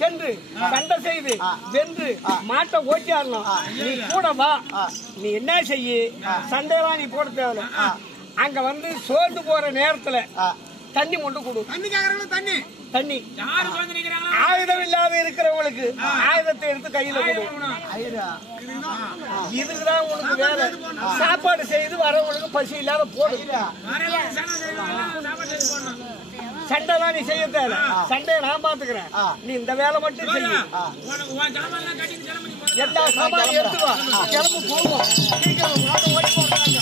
சென்று சண்டை செய்து வென்று மாட்டை ஓட்டியாடணும். நீ கூட வா. நீ என்ன செய்ய சண்டையெல்லாம் நீ போட தேவை. அங்க வந்து சோர்ந்து போற நேரத்துல தண்ணி கொண்டு கொடு. தண்ணி தண்ணி ஆயுதம் இல்லாத இருக்கிறவங்களுக்கு ஆயுதத்தை எடுத்து கையில கொடு. இதுக்குதான் உனக்கு வேலை. சாப்பாடு செய்து வரவங்களுக்கு பசி இல்லாத போடு. சண்டை தான் நீ செய்ய தேவை. சண்டையை நான் பாத்துக்கிறேன். நீ இந்த வேலை மட்டும் செய்ய. எல்லா சாமானும் எடுத்துவா. கிளம்பு போவோம். ஓடி போறாங்க.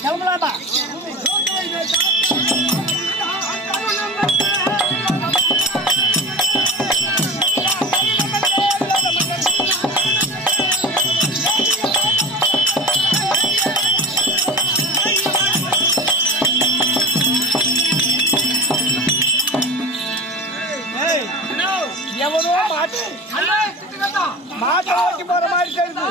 கிளம்பலாமா? எவனோ மாட்டை ஓட்டி போற மாதிரி தெரியுது.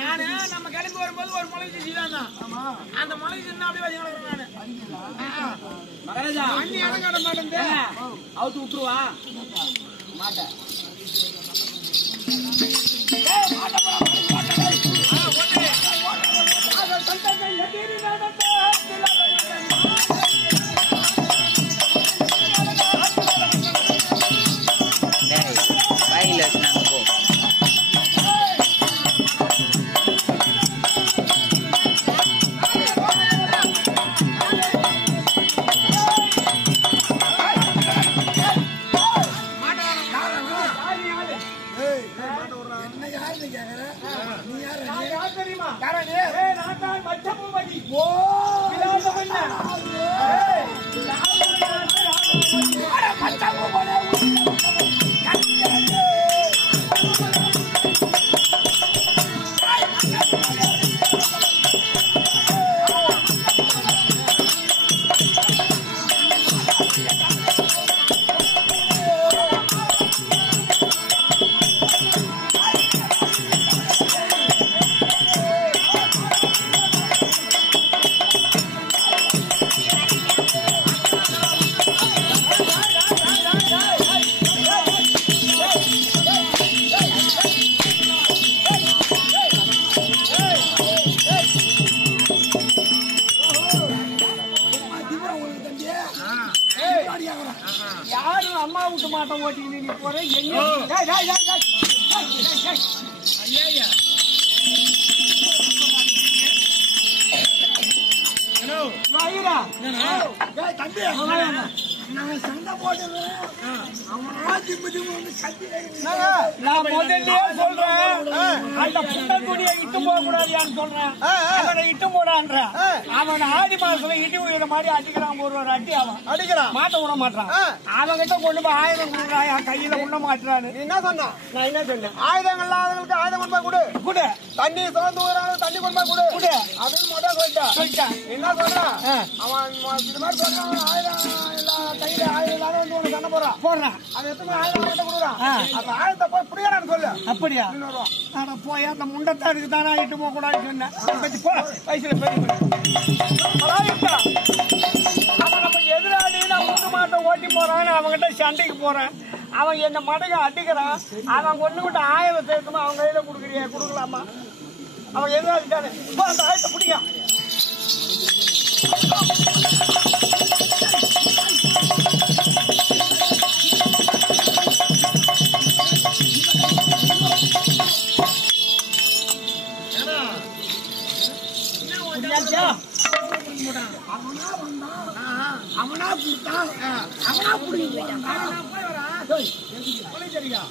நானு நம்ம கிளம்பி வரும்போது ஒரு முளை செஞ்சுதான் அந்த முளை செஞ்சு அப்படியே மகாராஜா அண்ணி இடம் காட்ட மாட்டேன் அவுத்து விட்டுருவா மாட்டேன். யாரும் அம்மா விட்டு மாட்டோம் ஓட்டிக்கிட்டு நீ போற சண்டை போட்டு நான் முதல்ல சொல்றேன் அந்த புட்ட துணியை இட்டு போக கூடாதுன்னு சொல்றேன். அவனை இட்டு போடான்ற அவன் ஆடி மாசத்துல இடி உயிர மாதிரி அடிக்கிறான். ஒரு அடி அவன் அடிக்கிறான் மாட்ட விட மாட்டான். அவன்கிட்ட கொண்டு போய் ஆயுதம் கொடுக்குறான் கையில உண்ண மாட்டுறான்னு என்ன சொன்ன? நான் என்ன சொன்னேன்? ஆயுதங்கள் ஆளுங்களுக்கு ஆயுதம் கொண்டு போய் கொடு கொடு. தண்ணி சோர்ந்து தண்ணி கொண்டு போய் கொடு கொடு அப்படின்னு மட்டும் சொல்லிட்டான். என்ன சொல்றான் அவன் இது மாதிரி சொல்றான். ஆயுதம் கையில ஆயுதம் இல்லாத வந்து உனக்கு சண்டை போறான் போடுறான். அது எத்தனை ஆயுதம் கிட்ட கொடுக்குறான். அந்த ஆயுதத்தை போய் புரியாதான்னு சொல்லு. அப்படியா? ஆனா போய் அந்த முண்டத்தாருக்கு தானே இட்டு போக கூடாதுன்னு சொன்னேன். வயசுல பெரிய அவன் நம்ம எதிராளி நான் முண்டு மாட்டை ஓட்டி போறான்னு அவன்கிட்ட சண்டைக்கு போறேன். அவன் என்ன மடையை அடிக்கிறான். அவன் கொண்டு விட்டு ஆயுதத்தை எடுக்கணும். அவன் கையில கொடுக்குறியா? கொடுக்கலாமா? அவன் எதிராளி தானே. அந்த ஆயுதத்தை பிடிக்க அவனா புடிங்கி போயிட்டான். நான் போய் வரேன். போய் சரியா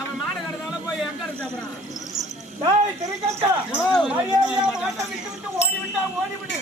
அவன் மாடு கடந்தால போய் எங்க சாப்பிடான். ஓடி விட்டா ஓடி விடு.